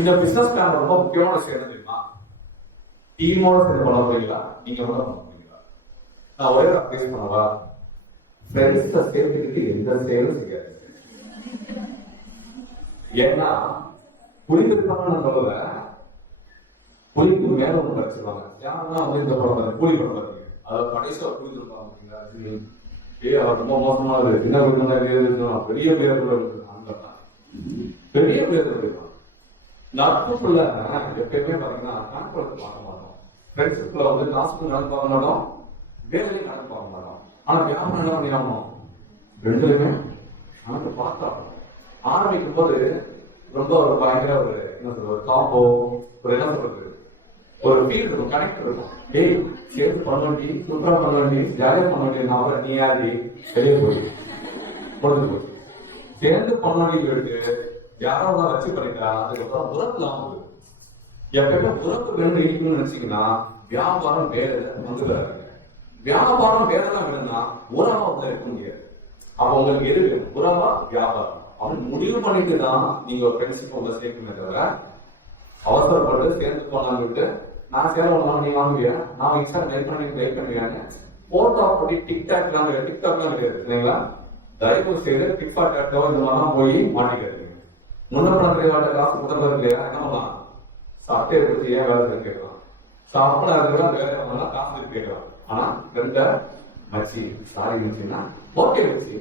இந்த business plan ரொம்ப முக்கியமான விஷயம் என்ன தெரியுமா? டீமோட சேர்ந்து பண்ண போறீங்களா, நீங்க கூட பண்ண போறீங்களா? நான் ஒரே ஒரு அட்வைஸ் பண்ணவா, ஃப்ரெண்ட்ஸை சேர்த்துக்கிட்டு எந்த செயலும் செய்யாது. ஏன்னா புரிந்துருக்கான சொல்ல புலிக்கு மேல ஒண்ணு கிடைச்சிருவாங்க. யாரெல்லாம் வந்து இந்த படம் கூலி படம் பாருங்க, அதாவது கடைசியா புரிஞ்சிருப்பாங்க. அவர் ரொம்ப மோசமானது, சின்ன பெரிய பேர் பெரிய பேர் நட்புக்குள்ள எப்பயுமே பாத்தீங்கன்னா கணக்கு பார்க்க மாட்டோம். ஃப்ரெண்ட்ஷிப்ல வந்து நாசுக்கு நடந்து பார்க்க மாட்டோம், வேலையும் நடந்து பார்க்க மாட்டோம். ஆனா வியாபாரம் என்ன பண்ணியாகணும், ரெண்டுலையுமே கணக்கு பார்த்தா ஆரம்பிக்கும் போது ரொம்ப ஒரு பயங்கர ஒரு என்ன சொல்றது, ஒரு காம்போ, ஒரு என்ன சொல்றது, ஒரு ஃபீல் இருக்கும், கனெக்ட் இருக்கும். ஏய் சேர்த்து பண்ண வேண்டி, சூப்பரா பண்ண வேண்டி, ஜாலியா பண்ண வேண்டிய நீ யாரு வெளியே போய் பொழுது போய் சேர்ந்து பண்ண வேண்டிய சொல்லிட்டு யாராவது வச்சு பண்ணிட்டா அதுக்கப்புறம் உறவு இல்லாம போகுது. எப்பயுமே உறவு ரெண்டு இருக்கணும்னு நினைச்சீங்கன்னா வியாபாரம் வேற வந்துடுறாங்க. வியாபாரம் வேறதான் வேணும்னா உறவா வந்து இருக்க முடியாது. அப்ப உங்களுக்கு எது வேணும், உறவா வியாபாரம்? அவன் முடிவு பண்ணிட்டு தான் நீங்க ஒரு ஃப்ரெண்ட்ஷிப் உங்களை சேர்க்கணுமே தவிர அவசரப்பட்டு சேர்ந்து போனான்னு விட்டு நான் சேர பண்ணலாம் நீ வாங்குவியா, நான் இன்ஸ்டா லைக் பண்ணுவேன் போட்டோ போட்டி டிக்டாக்லாம் கிடையாது இல்லைங்களா? தயவு செய்து டிக்டாக் இந்த மாதிரிலாம் போய் மாட்டிக்காது. முன்னப்பட காசு முதல்ல இல்லையா, என்ன பண்ணலாம், சட்டையை பிடிச்சி ஏன் வேலை கேட்கலாம், சாப்பிட அதுக்கெல்லாம் வேலை பண்ணலாம், காசு கேட்கலாம். ஆனா ரெண்ட மச்சி சாரி வச்சுன்னா ஓகே வச்சு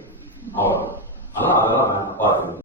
அவ்வளவு. ஆனா அதெல்லாம் நான் பாருங்க.